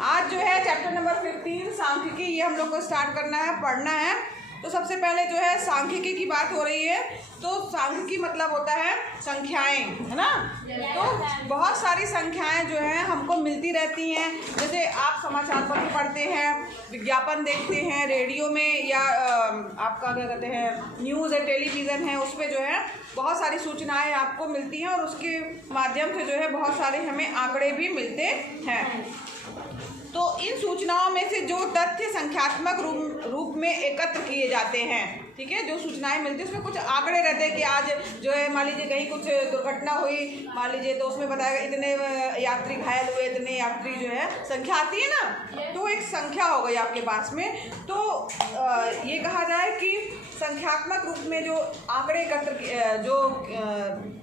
आज जो है चैप्टर नंबर 15 सांख्यिकी, ये हम लोग को स्टार्ट करना है, पढ़ना है। तो सबसे पहले जो है सांख्यिकी की बात हो रही है। तो सांख्यिकी मतलब होता है संख्याएं, है ना। तो बहुत सारी संख्याएं जो हैं हमको मिलती रहती हैं। जैसे आप समाचार पत्र पढ़ते हैं, विज्ञापन देखते हैं रेडियो में, या आपका क्या कहते हैं न्यूज़ है, टेलीविज़न है, उस पर जो है बहुत सारी सूचनाएं आपको मिलती हैं और उसके माध्यम से जो है बहुत सारे हमें आंकड़े भी मिलते हैं। तो इन सूचनाओं में से जो तथ्य संख्यात्मक रूप में एकत्र किए जाते हैं, ठीक है, जो सूचनाएं मिलती है उसमें कुछ आंकड़े रहते हैं कि आज जो है मान लीजिए कहीं कुछ दुर्घटना हुई, मान लीजिए, तो उसमें बताएगा इतने यात्री घायल हुए, इतने यात्री, जो है संख्या आती है ना, तो एक संख्या हो गई आपके पास में। तो ये कहा जाए कि संख्यात्मक रूप में जो आंकड़े एकत्र जो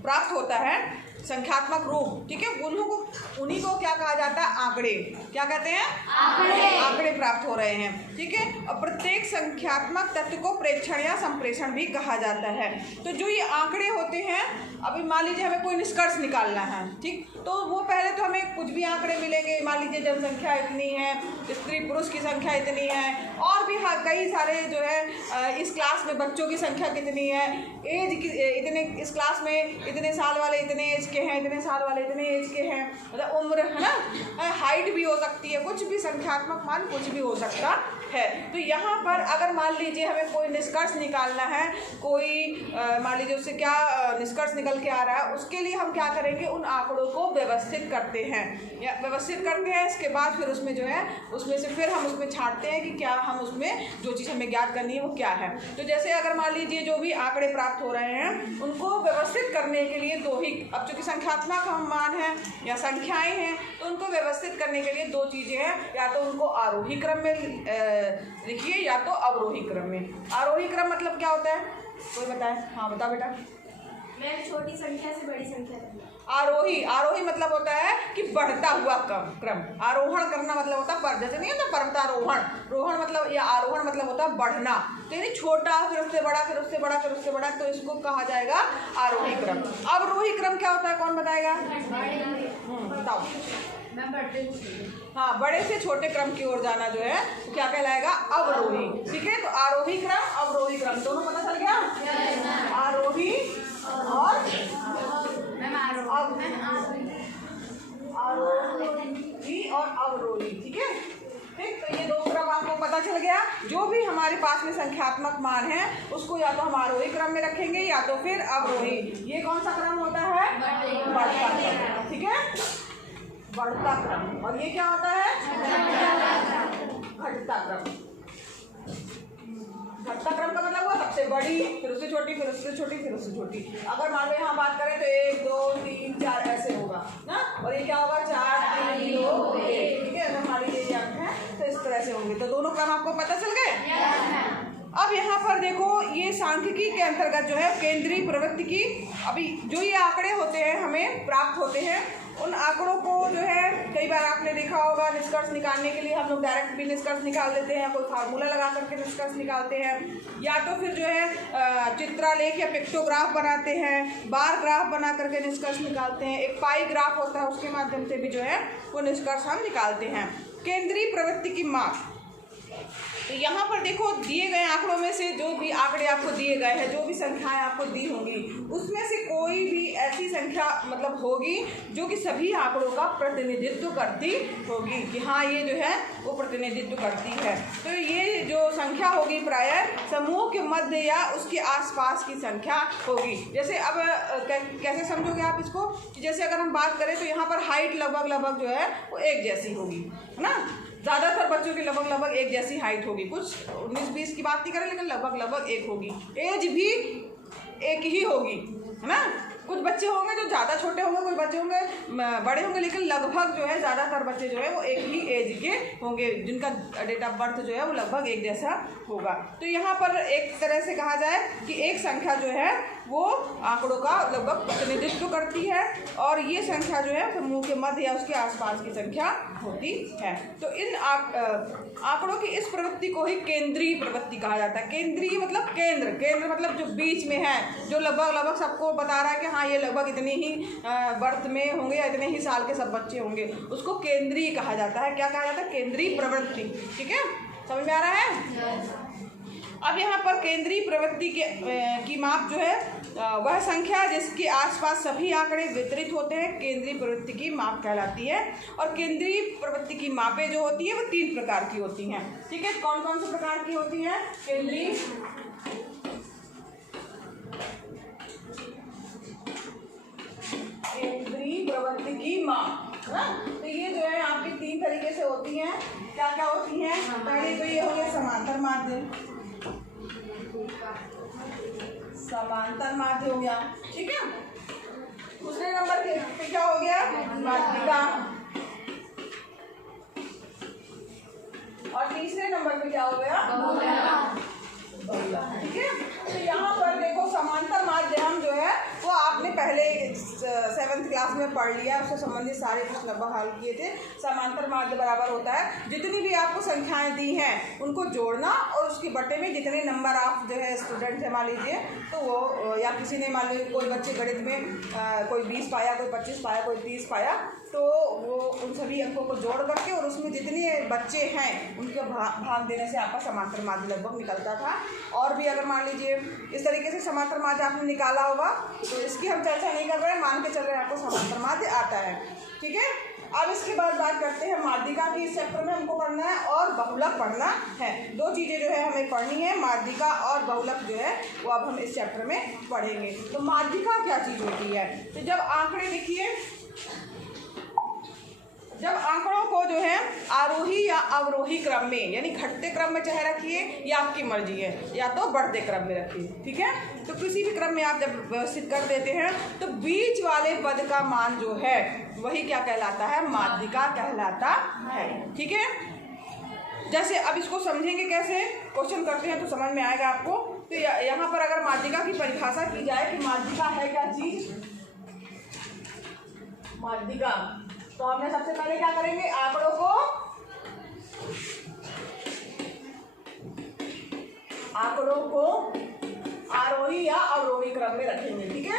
प्राप्त होता है संख्यात्मक रूप, ठीक है, उन्हीं को क्या कहा जाता है, आंकड़े। क्या कहते हैं, आंकड़े प्राप्त हो रहे हैं, ठीक है। और प्रत्येक संख्यात्मक तत्व को प्रेक्षण या संप्रेषण भी कहा जाता है। तो जो ये आंकड़े होते हैं, अभी मान लीजिए हमें कोई निष्कर्ष निकालना है, ठीक, तो वो पहले तो हमें कुछ भी आंकड़े मिलेंगे, मान लीजिए जनसंख्या इतनी है, स्त्री पुरुष की संख्या इतनी है, और भी कई सारे जो है इस क्लास में बच्चों की संख्या कितनी है, एज की इतने, इस क्लास में इतने साल वाले इतने एज के हैं, इतने साल वाले इतने एज के हैं, मतलब उम्र, है ना, हाइट भी हो सकती है, कुछ भी संख्यात्मक मान कुछ भी हो सकता है। तो यहाँ पर अगर मान लीजिए हमें कोई निष्कर्ष निकालना है, कोई मान लीजिए उससे क्या निष्कर्ष निकल के आ रहा है, उसके लिए हम क्या करेंगे, उन आंकड़ों को व्यवस्थित करते हैं, या व्यवस्थित करते हैं। इसके बाद फिर उसमें जो है उसमें से फिर हम उसमें छांटते हैं कि क्या हम उसमें जो चीज़ हमें ज्ञात करनी है वो क्या है। तो जैसे अगर मान लीजिए जो भी आंकड़े प्राप्त हो रहे हैं उनको व्यवस्थित करने के लिए दो ही, अब चूँकि संख्यात्मक हम मान हैं या संख्याएँ हैं, तो उनको व्यवस्थित करने के लिए दो चीज़ें हैं, या तो उनको आरोही क्रम में लिखिए या तो अवरोही क्रम में। आरोही क्रम मतलब क्या होता है, कोई बताए? हाँ बताओ बेटा। मैं छोटी संख्या से बड़ी संख्या तक। आरोही मतलब होता है कि बढ़ता हुआ क्रम। आरोहण करना मतलब होता है पर, जैसे नहीं होता पर्वतारोहण, रोहण मतलब, या आरोहण मतलब होता है बढ़ना। तो यानी छोटा, फिर उससे बड़ा, फिर उससे बड़ा, फिर उससे बड़ा, तो इसको कहा जाएगा आरोही क्रम। अवरोही क्रम क्या होता है, कौन बताएगा? बताओ। मैं बढ़ते, हाँ, बड़े से छोटे क्रम की ओर जाना जो है तो क्या कहलाएगा, अवरोही, ठीक है। तो आरोही क्रम, अवरोही क्रम दोनों पता चल गया, आरोही और आरोही और अवरोही, ठीक है। ठीक, तो ये दो क्रम आपको पता चल गया। जो भी हमारे पास में संख्यात्मक मान है उसको या तो हम आरोही क्रम में रखेंगे या तो फिर अवरोही। ये कौन सा क्रम होता है, बढ़ता क्रम, ठीक है, बढ़ता क्रम। और ये क्या होता है, घटता क्रम। घटता क्रम का मतलब हुआ सबसे बड़ी, फिर उससे छोटी, फिर उससे छोटी, फिर उससे छोटी। अगर मान लो यहाँ बात करें तो 1 2 3 4 ऐसे होगा ना, और ये क्या होगा, 4 3 2 1, ठीक है। अगर हमारे ये अंक है तो इस तरह से होंगे। तो दोनों क्रम आपको पता चल गए। अब यहाँ पर देखो, ये सांख्यिकी के अंतर्गत जो है केंद्रीय प्रवृत्ति की, अभी जो ये आंकड़े होते हैं हमें प्राप्त होते हैं, उन आंकड़ों को जो है कई बार आपने देखा होगा निष्कर्ष निकालने के लिए हम लोग डायरेक्ट भी निष्कर्ष निकाल देते हैं, कोई फार्मूला लगा करके निष्कर्ष निकालते हैं, या तो फिर जो है चित्रालेख या पिक्टोग्राफ बनाते हैं, बार ग्राफ बना करके निष्कर्ष निकालते हैं, एक पाई ग्राफ होता है उसके माध्यम से भी जो है वो निष्कर्ष हम निकालते हैं। केंद्रीय प्रवृत्ति की माप, तो यहाँ पर देखो दिए गए आंकड़ों में से जो भी आंकड़े आपको दिए गए हैं, जो भी संख्याएं आपको दी होंगी, उसमें से कोई भी ऐसी संख्या मतलब होगी जो कि सभी आंकड़ों का प्रतिनिधित्व करती होगी, कि हाँ ये जो है वो प्रतिनिधित्व करती है। तो ये जो संख्या होगी प्रायः समूह के मध्य या उसके आसपास की संख्या होगी। जैसे अब कैसे समझोगे आप इसको, जैसे अगर हम बात करें तो यहाँ पर हाइट लगभग जो है वो एक जैसी होगी, है ना। ज़्यादातर बच्चों की लगभग एक जैसी हाइट होगी, कुछ 19-20 की बात नहीं करें लेकिन लगभग एक होगी। एज भी एक ही होगी, है ना। कुछ बच्चे होंगे जो ज़्यादा छोटे होंगे, कुछ बच्चे होंगे बड़े होंगे, लेकिन लगभग जो है ज़्यादातर बच्चे जो है वो एक ही एज के होंगे, जिनका डेट ऑफ बर्थ जो है वो लगभग एक जैसा होगा। तो यहाँ पर एक तरह से कहा जाए कि एक संख्या जो है वो आंकड़ों का लगभग प्रतिनिधित्व करती है, और ये संख्या जो है समूह के मध्य या उसके आसपास की संख्या होती है। तो इन आंकड़ों की इस प्रवृत्ति को ही केंद्रीय प्रवृत्ति कहा जाता है। केंद्रीय मतलब केंद्र, केंद्र मतलब जो बीच में है, जो लगभग सबको बता रहा है कि हाँ ये लगभग इतनी ही बर्थ में होंगे या इतने ही साल के सब बच्चे होंगे, उसको केंद्रीय कहा जाता है। क्या कहा जाता है? केंद्रीय प्रवृत्ति। ठीक है, समझ में आ रहा है? अब यहाँ पर केंद्रीय प्रवृत्ति की माप जो है वह संख्या जिसके आसपास सभी आंकड़े वितरित होते हैं केंद्रीय प्रवृत्ति की माप कहलाती है। और केंद्रीय प्रवृत्ति की मापें जो होती है वो 3 प्रकार की होती हैं। ठीक है, कौन कौन से प्रकार की होती हैं? केंद्रीय प्रवृत्ति की माप, तो ये जो है आपकी 3 तरीके से होती हैं। क्या क्या होती हैं? पहले तो ये हो गया समांतर माध्य, समांतर माध्य हो गया। ठीक है, दूसरे नंबर पे क्या हो गया? माध्यिका। और तीसरे नंबर पे क्या हो गया? बहुलक। ठीक है, तो यहाँ पर देखो समांतर माध्यम जो है वो आपने पहले 7th क्लास में पढ़ लिया, उससे संबंधित सारे प्रश्न लगभग हल किए थे। समांतर माध्य बराबर होता है जितनी भी आपको संख्याएं दी हैं उनको जोड़ना, और उसके बटे में जितने नंबर आप जो है स्टूडेंट है मान लीजिए, तो वो या किसी ने मान लीजिए कोई बच्चे गणित में कोई 20 पाया, कोई 25 पाया, कोई 30 पाया, तो वो उन सभी अंकों को जोड़ करके और उसमें जितने बच्चे हैं उनके भाग देने से आपका समांतर माध्य लगभग निकलता था। और भी अगर मान लीजिए इस तरीके से समांतर माध्य आपने निकाला होगा, तो इसकी हम चर्चा नहीं कर रहे हैं, मान के चल रहे हैं आपको समांतर माध्य आता है। ठीक है, अब इसके बाद बात करते हैं माध्यिका की। इस चैप्टर में हमको पढ़ना है और बहुलक पढ़ना है। 2 चीज़ें जो है हमें पढ़नी है, माध्यिका और बहुलक जो है वो अब हम इस चैप्टर में पढ़ेंगे। तो माध्यिका क्या चीज़ होती है? तो जब आंकड़े देखिए, जब आंकड़ों को जो है आरोही या अवरोही क्रम में, यानी घटते क्रम में चाहे रखिए या आपकी मर्जी है, या तो बढ़ते क्रम में रखिए। ठीक है, तो किसी भी क्रम में आप जब व्यवस्थित कर देते हैं तो बीच वाले पद का मान जो है वही क्या कहलाता है? माध्यिका कहलाता है। ठीक है, जैसे अब इसको समझेंगे कैसे, क्वेश्चन करते हैं तो समझ में आएगा आपको। तो यहाँ पर अगर माध्यिका की परिभाषा की जाए कि माध्यिका है क्या चीज? माध्यिका, तो हमने सबसे पहले क्या करेंगे? आंकड़ों को आरोही या अवरोही क्रम में रखेंगे। ठीक है,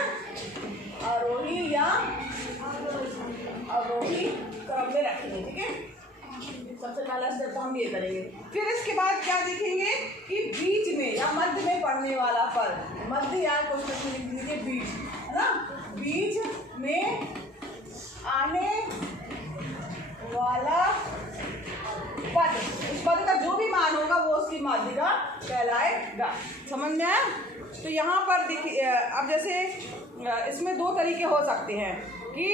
आरोही या अवरोही क्रम में रखेंगे। ठीक है, सबसे पहला स्टेप तो हम ये करेंगे। फिर इसके बाद क्या देखेंगे कि बीच में या मध्य में पड़ने वाला पद, मध्य या क्वेश्चन में लिख दीजिए बीच, है ना? बीच में आने वाला पद, इस पद का जो भी मान होगा वो उसकी माध्यिका कहलाएगा। समझ में आया? तो यहाँ पर देखिए, अब जैसे इसमें 2 तरीके हो सकते हैं कि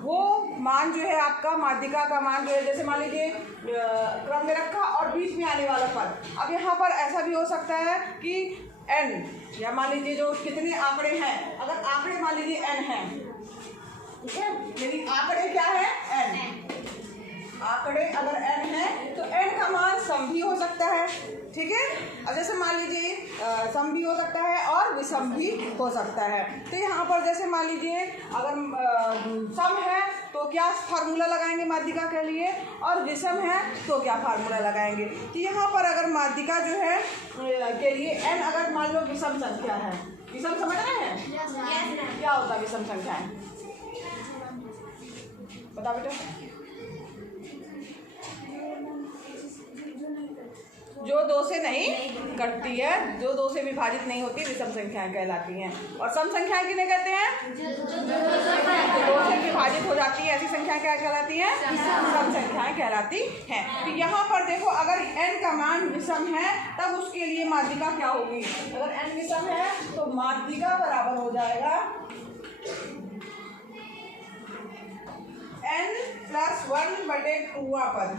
वो मान जो है आपका माध्यिका का मान जो है, जैसे मान लीजिए क्रम में रखा और बीच में आने वाला पद। अब यहाँ पर ऐसा भी हो सकता है कि n, या मान लीजिए जो कितने आंकड़े हैं, अगर आंकड़े मान लीजिए n हैं, ठीक है, लेकिन आंकड़े क्या है? n। आंकड़े अगर n है तो n का मान सम भी हो सकता है। ठीक है, अब जैसे मान लीजिए सम भी हो सकता है और विषम भी हो सकता है। तो यहाँ पर जैसे मान लीजिए अगर सम है तो क्या फार्मूला लगाएंगे माध्यिका के लिए, और विषम है तो क्या फार्मूला लगाएंगे। तो यहाँ पर अगर माध्यिका जो है के लिए n अगर मान लो विषम संख्या है, विषम समझ रहे हैं? क्या होता है विषम संख्या है? बता बेटा। जो 2 से नहीं कटती है, जो 2 से विभाजित नहीं होती, विषम संख्याएं कहलाती हैं। और सम संख्याएं किन्हें कहते हैं? जो 2 से विभाजित हो जाती है ऐसी संख्याएं क्या कहलाती हैं? सम संख्याएं कहलाती हैं। तो यहाँ पर देखो, अगर n का मान विषम है तब उसके लिए माध्यिका क्या होगी? अगर n विषम है तो माध्यिका बराबर हो जाएगा n+1/2 पद।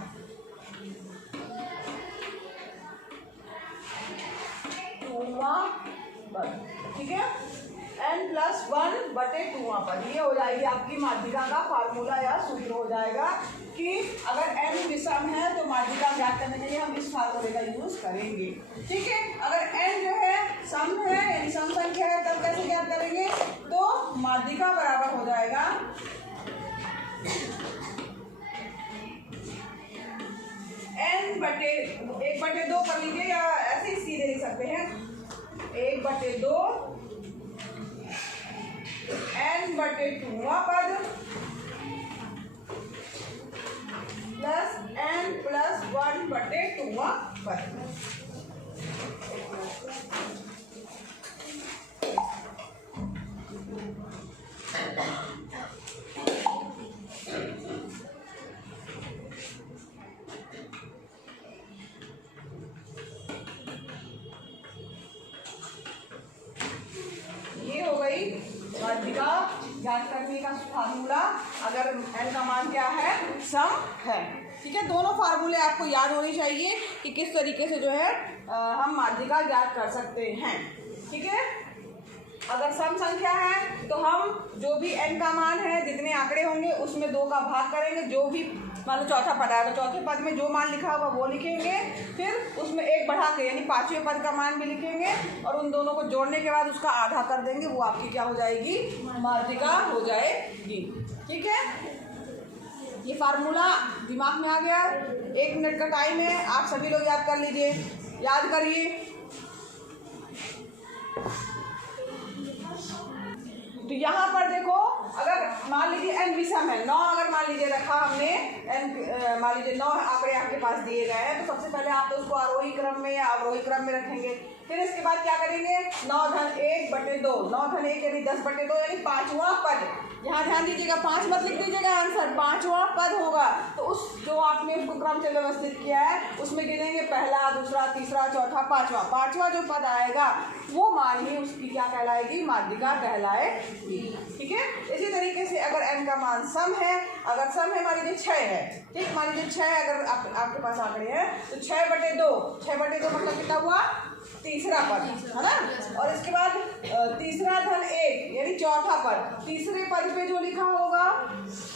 ठीक है, n+1/2 पद, ये हो जाएगी आपकी माध्यिका का फार्मूला या सूत्र हो जाएगा कि अगर n विषम है तो माध्यिका ज्ञात करने के लिए हम इस फार्मूले का यूज करेंगे। ठीक है, अगर n जो है सम है यानी सम संख्या है, तब कैसे ज्ञात करेंगे? तो माध्यिका बराबर हो जाएगा n/1/2 कर लीजिए, या ऐसे ही सीधे लिख सकते हैं 1/2 n/2वां पद प्लस n+1/2वां पद। ये हो गई माध्यिका ज्ञात करने का फार्मूला, अगर n का मान क्या है? सम है। ठीक है, दोनों फार्मूले आपको याद होने चाहिए कि किस तरीके से जो है हम माध्यिका ज्ञात कर सकते हैं। ठीक है, अगर सम संख्या है तो हम जो भी n का मान है, जितने आंकड़े होंगे उसमें 2 का भाग करेंगे। जो भी मान लो चौथा पद आएगा, चौथे पद में जो मान लिखा होगा वो लिखेंगे, फिर उसमें 1 बढ़ा के यानी 5वें पद का मान भी लिखेंगे, और उन दोनों को जोड़ने के बाद उसका आधा कर देंगे। वो आपकी क्या हो जाएगी? माध्यिका हो जाएगी। ठीक है, ये फार्मूला दिमाग में आ गया। 1 मिनट का टाइम है, आप सभी लोग याद कर लीजिए, याद करिए। तो यहाँ पर देखो, अगर मान लीजिए n विषम है, 9 अगर मान लीजिए रखा हमने n, मान लीजिए 9 आंकड़े आपके पास दिए गए हैं, तो सबसे पहले आप तो उसको आरोही क्रम में या अवरोही क्रम में रखेंगे। फिर इसके बाद क्या करेंगे? 9/1/2, 9/1 यानी 10/2 यानी 5वां पद। यहाँ ध्यान दीजिएगा, 5 मत लिख दीजिएगा आंसर, 5वां पद होगा। तो उस जो आपने उसको क्रम से व्यवस्थित किया है उसमें गिनेंगे पहला, दूसरा, तीसरा, चौथा, 5वां। 5वां जो पद आएगा वो मान ही उसकी क्या कहलाएगी? माध्यिका कहलाएगी। ठीक है, इसी तरीके से अगर n का मान सम है, अगर सम है मान लीजिए 6 है, ठीक, मान लीजिए 6 अगर आपके पास आंकड़े हैं तो 6/2, 6/2 मतलब कितना हुआ? तीसरा पद, है ना। और इसके बाद तीसरा/1 यानी चौथा पद। तीसरे पद पे जो लिखा होगा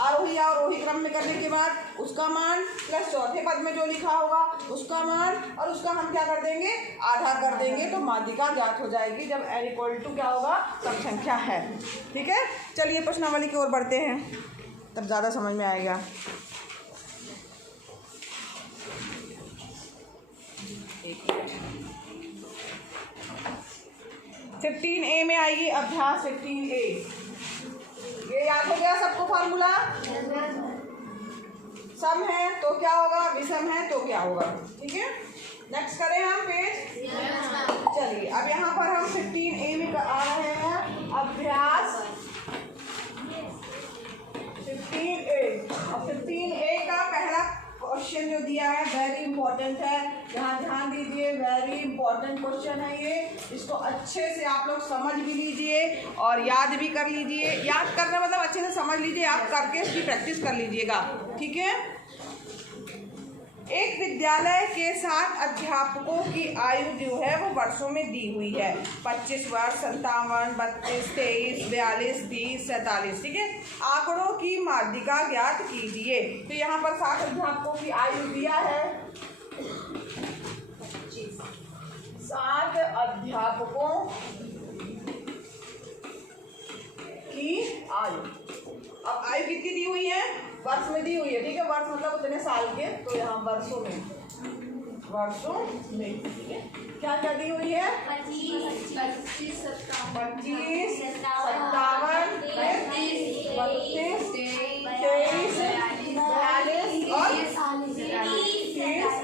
आरोही या अवरोही क्रम में करने के बाद उसका मान, प्लस चौथे पद में जो लिखा होगा उसका मान, और उसका हम क्या कर देंगे? आधा कर देंगे। तो माध्यिका ज्ञात हो जाएगी जब n क्या होगा? सम संख्या है। ठीक है, चलिए प्रश्नावली की ओर बढ़ते हैं, तब ज़्यादा समझ में आएगा। एक मिनट, 15A में आएगी अभ्यास 15A। ये याद हो गया सबको फार्मूला? सम है तो क्या होगा? विषम है तो क्या होगा? ठीक है, नेक्स्ट करें हम पेज। चलिए, अब यहाँ पर हम 15A में आ रहे हैं अभ्यास 15A। और 15A का पहला क्वेश्चन जो दिया है वेरी इंपॉर्टेंट है, यहाँ ध्यान दीजिए, वेरी इंपॉर्टेंट क्वेश्चन है ये। इसको अच्छे से आप लोग समझ भी लीजिए और याद भी कर लीजिए। याद करना मतलब अच्छे से समझ लीजिए, आप करके इसकी प्रैक्टिस कर लीजिएगा। ठीक है, एक विद्यालय के 7 अध्यापकों की आयु जो है वो वर्षों में दी हुई है। 25 वर्ष, 57, 32, 23, 42, 30, 47। ठीक है, आंकड़ों की माध्यिका ज्ञात कीजिए। तो यहाँ पर 7 अध्यापकों की आयु दिया है, 7 अध्यापकों की आयु। अब आयु कितनी दी हुई है? वर्ष में दी हुई है। ठीक है, वर्ष मतलब उतने साल के, तो यहाँ वर्षों में, ठीक है, क्या क्या दी हुई है? 25, 27, 32, 43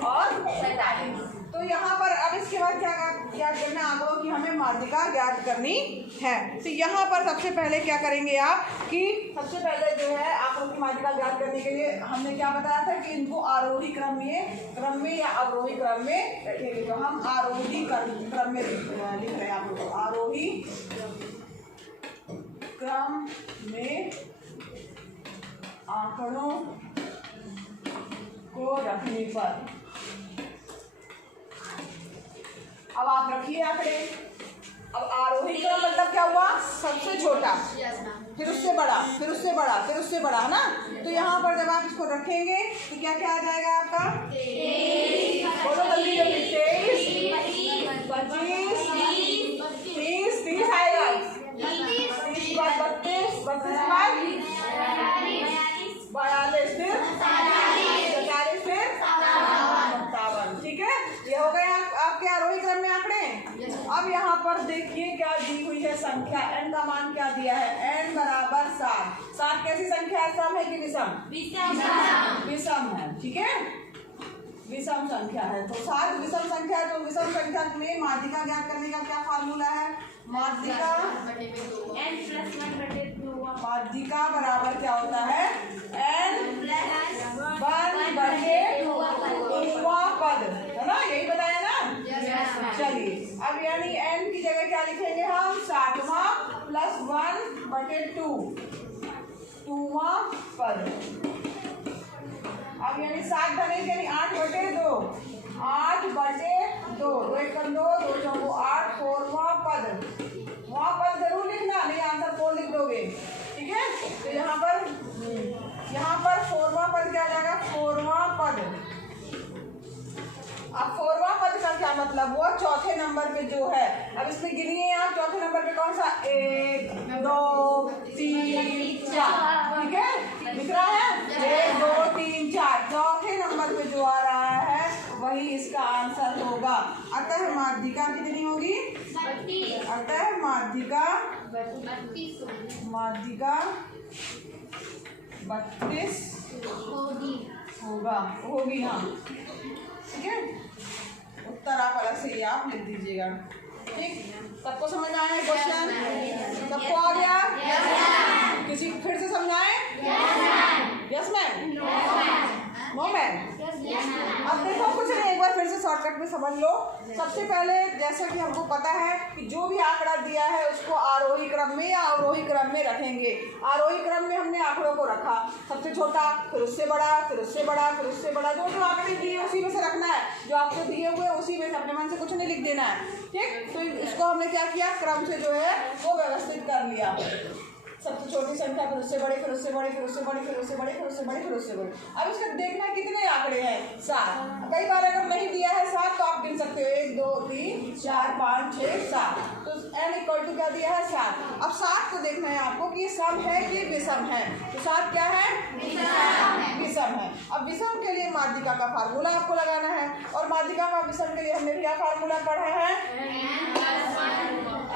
और 47। तो यहाँ पर अब इसके बाद क्या करना है? आंकड़ों की हमें माध्यिका ज्ञात करनी है। तो यहाँ पर सबसे पहले क्या करेंगे आप कि सबसे पहले जो है आंकड़ों की माध्यिका ज्ञात करने के लिए हमने क्या बताया था कि इनको आरोही क्रम में या अवरोही क्रम में रखेंगे। तो हम आरोही क्रम में लिख रहे हैं आप लोग, आरोही क्रम में आंकड़ों को रखने पर। अब आप रखिए आंकड़े। अब आरोही क्रम मतलब क्या हुआ? सबसे छोटा, फिर उससे बड़ा, फिर उससे बड़ा, फिर उससे बड़ा, है ना। तो यहाँ पर जब आप इसको रखेंगे तो क्या क्या आ जाएगा आपका? 23, बोलो जल्दी जल्दी, 23, 25, अब यहाँ पर देखिए क्या दी हुई है संख्या, n का मान क्या दिया है, n बराबर 7। 7 कैसी संख्या है, सम है कि विषम? विषम है, ठीक है, विषम संख्या है। तो 7 विषम संख्या है, तो विषम संख्या में माध्यिका ज्ञात करने का क्या फार्मूला है, माध्यिका माध्यिका बराबर क्या होता है, n/2वां पद, है ना, यही बताया ना। चलिए अब यानी n की जगह क्या लिखेंगे हम, 7वां प्लस 1/2, 2वां पद। अब यानी 7 धने यानी 8/2, 8/2, 2 1 2 2 4 8, 4वां पद। वहां पद जरूर लिखना, नहीं आंसर 4 लिख दोगे, ठीक है। तो यहाँ पर 4वां पद क्या जाएगा, 4वां पद। अब 4वां पद का क्या मतलब हुआ, चौथे नंबर पे जो है। अब इसमें गिनिए आप, चौथे नंबर पे कौन सा, 1 2 3 4, ठीक है, दिख रहा है, 1 2 3 4, चौथे नंबर पे जो आ रहा है वही इसका आंसर होगा। अतः माध्यिका कितनी होगी, अतः माध्यिका 32 होगी, हाँ, ठीक है। उत्तर आप अलग से आप लिख दीजिएगा, ठीक। सबको समझ में आया क्वेश्चन, सबको आ गया, किसी फिर से समझाएं, यस मैम, नो मैम। अब देखो कुछ नहीं, एक बार फिर से शॉर्टकट में समझ लो। सबसे पहले जैसा कि हमको पता है कि जो भी आंकड़ा दिया है उसको आरोही क्रम में या अवरोही क्रम में रखेंगे। आरोही क्रम में हमने आंकड़ों को रखा, सबसे छोटा, फिर उससे बड़ा, फिर उससे बड़ा, फिर उससे बड़ा, जो जो आंकड़े दिए उसी में से रखना है, जो आपको दिए हुए उसी में से, अपने मन से कुछ नहीं लिख देना है, ठीक। तो इसको हमने क्या किया, क्रम से जो है वो व्यवस्थित कर लिया। सबसे छोटी संख्या, फिर उससे बड़ी, फिर उससे बड़ी, फिर उससे बड़ी, फिर उससे बड़ी, फिर उससे बड़ी, फिर उससे बड़ी। अब इसका देखना कितने आंकड़े हैं, 7। कई बार अगर नहीं दिया है 7 तो आप गिन सकते हो, 1 2 3 4 5 6 7। तो n इक्वल टू क्या दिया है, 7। अब 7 को देखना है आपको कि सम है कि विषम है। तो 7 क्या है, विषम है। अब विषम के लिए माध्यिका का फार्मूला आपको लगाना है, और माध्यिका का विषम के लिए हमने क्या फार्मूला पढ़ा है,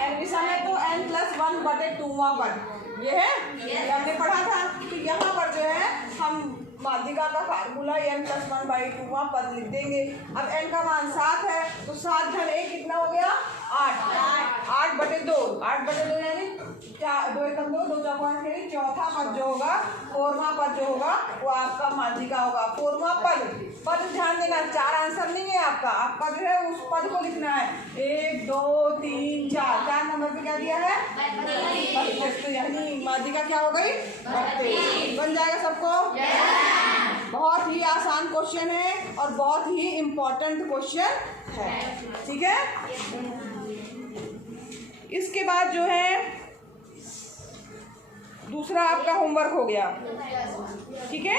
n विषम है तो n+1/2वां पद, ये है, ये हमने पढ़ा था। तो यहाँ पर जो है हम माध्यिका का फार्मूला n+1/2वां पद लिख देंगे। अब n का मान 7 है, तो 7 धन 1 कितना हो गया, 8, 8/2, 8/2 यानी 2 1 2 2 4 5 यानी चौथा पद जो होगा, 4वां पद जो होगा वो आपका माध्यिका होगा। 4वां पद ध्यान देना, 4 आंसर नहीं है आपका जो है उस पद को लिखना है, 1 2 3 4 नंबर पे क्या दिया है, 32। तो यानी माध्यिका क्या हो गई, 32। बन जाएगा सबको, बहुत ही आसान क्वेश्चन है और बहुत ही इम्पोर्टेंट क्वेश्चन है, ठीक है। इसके बाद जो है दूसरा आपका होमवर्क हो गया, ठीक है।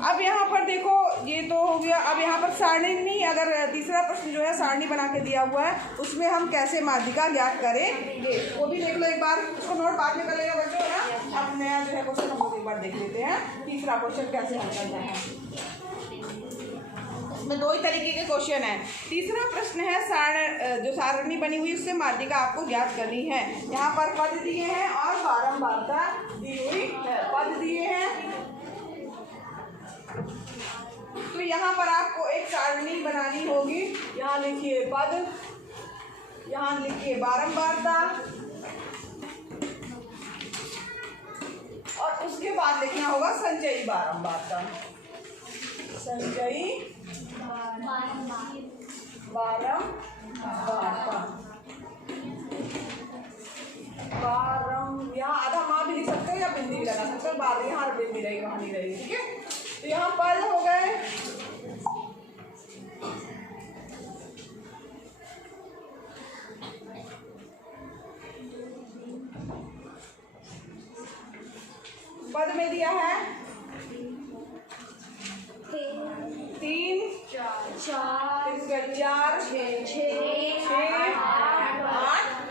अब यहाँ पर देखो ये तो हो गया। अब यहाँ पर सारणी नहीं, अगर तीसरा प्रश्न जो है सारणी बना के दिया हुआ है, उसमें हम कैसे माध्यिका ज्ञात करेंगे वो भी देख लो एक बार। उसको नोट बाद में कर लेगा बच्चों, है ना। अब नया जो है क्वेश्चन हम लोग एक बार देख लेते हैं, तीसरा क्वेश्चन कैसे हल करना है। इसमें 2 ही तरीके के क्वेश्चन है। तीसरा प्रश्न है जो सारणी बनी हुई उससे माध्यिका आपको ज्ञात करनी है। यहाँ पर पद दिए हैं और बारंबारता दी हुई है। पद दिए हैं तो यहाँ पर आपको एक सारणी बनानी होगी। यहाँ लिखिए पद, यहाँ लिखिए बारंबारता, और उसके बाद लिखना होगा संचयी बारंबारता। संचयी बारंबारता, यहाँ आधा माँ भी लिख सकते हो या बिंदी भी लगा सकते हो, बार यहाँ बिंदी रहेगी वहाँ नहीं रहेगी, ठीक है। तो यहाँ पद हो गए, पद में दिया है 3 4 6 8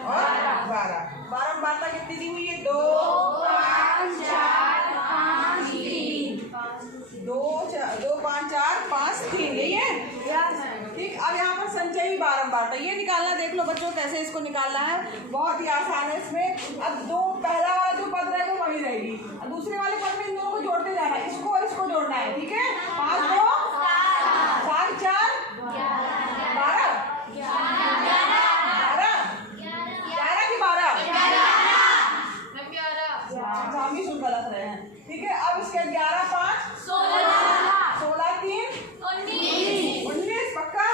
और 12। बारंबारता कितनी दी हुई है, 2 5 4 5 3, 2 प्लस 3, यही है ठीक। अब यहाँ पर संचयी बारंबारता ये निकालना, देख लो बच्चों कैसे इसको निकालना है, बहुत ही आसान है इसमें। अब दो पहला वाला जो पद रहेगा वो वही रहेगी, दूसरे वाले पद में इन दोनों को जोड़ते जाना है, इसको और इसको जोड़ना है, ठीक है। 5 2 7 4 12 11 की 12 हम भी सुन गलत रहे हैं, ठीक है। अब इसके 11 5 16 3 19 पक्का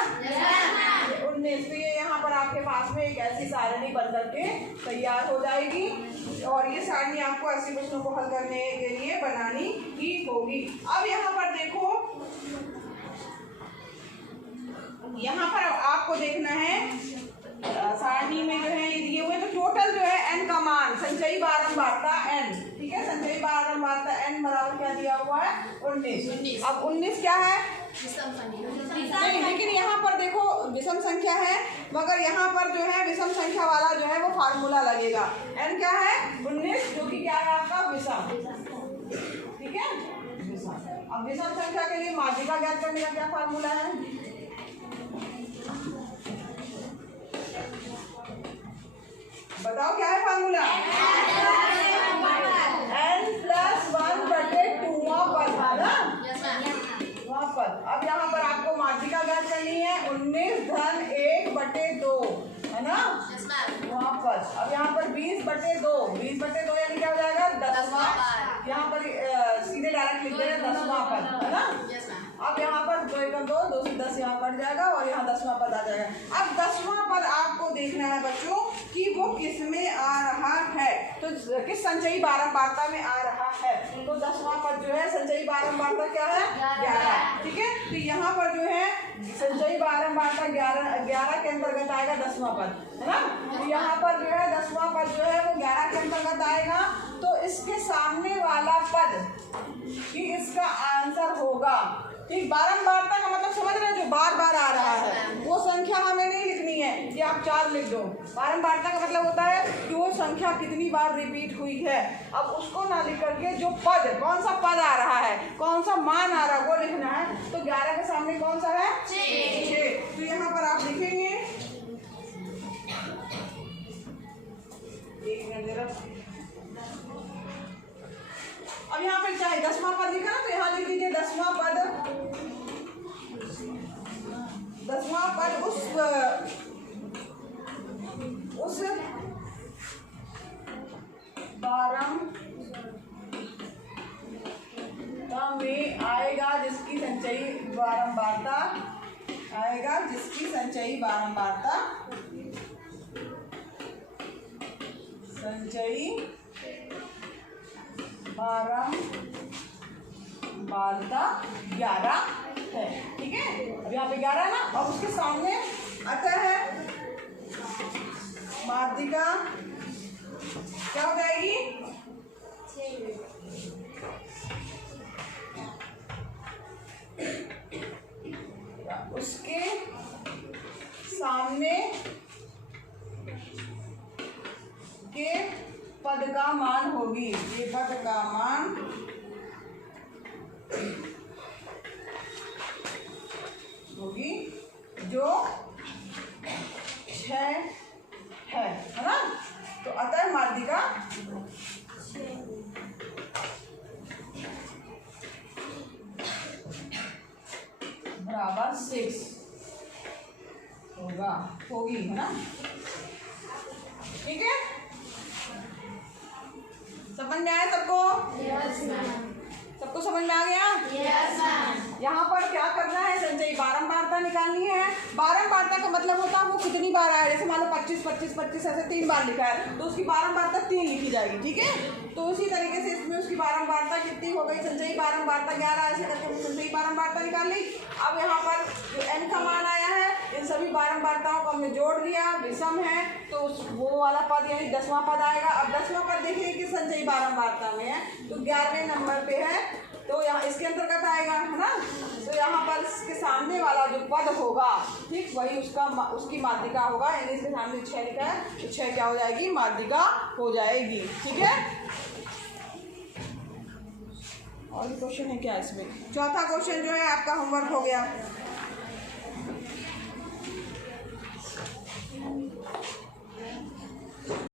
19। तो ये यहाँ पर आपके पास में एक ऐसी सारणी बन करके तैयार हो जाएगी और ये सारणी आपको ऐसे प्रश्नों को हल करने के लिए बनानी ही होगी। अब यहाँ पर देखो, यहाँ पर आपको देखना है सारणी में जो है ये दिए हुए, तो टोटल जो है n का मान संचयी बारंबारता n, ठीक है। संचयी बारंबारता n बराबर क्या दिया हुआ है 19। अब 19 क्या है नहीं, लेकिन यहाँ पर देखो विषम संख्या है, मगर यहाँ पर जो है विषम संख्या वाला जो है वो फार्मूला लगेगा। n क्या है 19, जो कि क्या है आपका विषम, ठीक है विषम। अब विषम संख्या के लिए माध्यिका ज्ञात करने का क्या फार्मूला है, बताओ क्या है फार्मूला, n+1/2 वहाँ पर। अब यहाँ पर आपको माध्यिका ज्ञात करनी है 19 धन 1/2 है ना वहाँ पर। अब यहाँ पर 20/2 20/2 यानी क्या हो जाएगा 10वां, यहाँ पर सीधे डायरेक्ट लिख दे रहे 10वां पद है ना। अब यहाँ पर 2 1 2 2 से 10 यहाँ कट जाएगा और यहाँ 10वां पद आ जाएगा। अब 10वां पद आपको देखना है बच्चों कि वो किस में आ रहा है, तो किस संचयी बारंबारता में आ रहा है। तो 10वां पद जो है संचयी बारंबारता क्या है 11, ठीक है। तो यहाँ पर जो है संचयी बारंबारता 11 के अंतर्गत आएगा 10वां पद है ना। तो यहाँ पर जो है 10वां पद जो है वो 11 के अंतर्गत आएगा, तो इसके सामने वाला पद कि इसका आंसर होगा, ठीक। बारंबारता का मतलब समझ रहे हैं, जो बार बार आ रहा है वो संख्या हमें नहीं लिखनी है, ये आप 4 लिख दो। बारंबारता का मतलब होता है कि वो संख्या कितनी बार रिपीट हुई है। अब उसको ना लिख करके जो पद, कौन सा पद आ रहा है, कौन सा मान आ रहा है वो लिखना है। तो 11 के सामने कौन सा है 6। तो यहाँ पर आप लिखेंगे, एक मिनट जरा, अब यहाँ पर चाहे 10वां पद लिखा ना, तो यहाँ लिख दीजिए 10वां पद उस बारंबारता में आएगा जिसकी संचयी बारंबारता बारंबारता 11 है, ठीक है। अब यहाँ पे 11 है ना, और उसके सामने आता है माध्यिका क्या हो जाएगी 6। उसके सामने के पद का मान होगी, ये पद का मान होगी जो 6 है ना। तो अतः माध्यिका 6 होगी है ना, ठीक है। समझ में आया सबको? सबको समझ में आ गया? यहाँ पर क्या करना है, संचयी बारंबारता निकालनी है। बारंबारता का मतलब होता है वो कितनी बार आया, जैसे मान लो 25 25 25 ऐसे 3 बार लिखा है, तो उसकी बारंबारता 3 लिखी जाएगी, ठीक है। तो उसी तरीके से इसमें उसकी बारंबारता कितनी हो गई, संचयी बारंबारता 11, ऐसे करके संचयी बारंबारता निकाल ली। अब यहाँ पर जो n का मान आया है, इन सभी बारंबारताओं को हमने जोड़ दिया, विषम है तो वो वाला पद यानी 10वां पद आएगा। अब 10वां पद देखिए कि संचयी बारंबारता में है, तो 11वें नंबर पे है, तो यहाँ इसके अंतर्गत आएगा है ना। तो यहाँ पर इसके सामने वाला जो पद होगा, ठीक, वही उसकी माध्यिका होगा, यानी इसके सामने 6 लिखा है तो 6 क्या हो जाएगी, माध्यिका हो जाएगी, ठीक है। और भी क्वेश्चन है क्या इसमें? चौथा क्वेश्चन जो है आपका होमवर्क हो गया।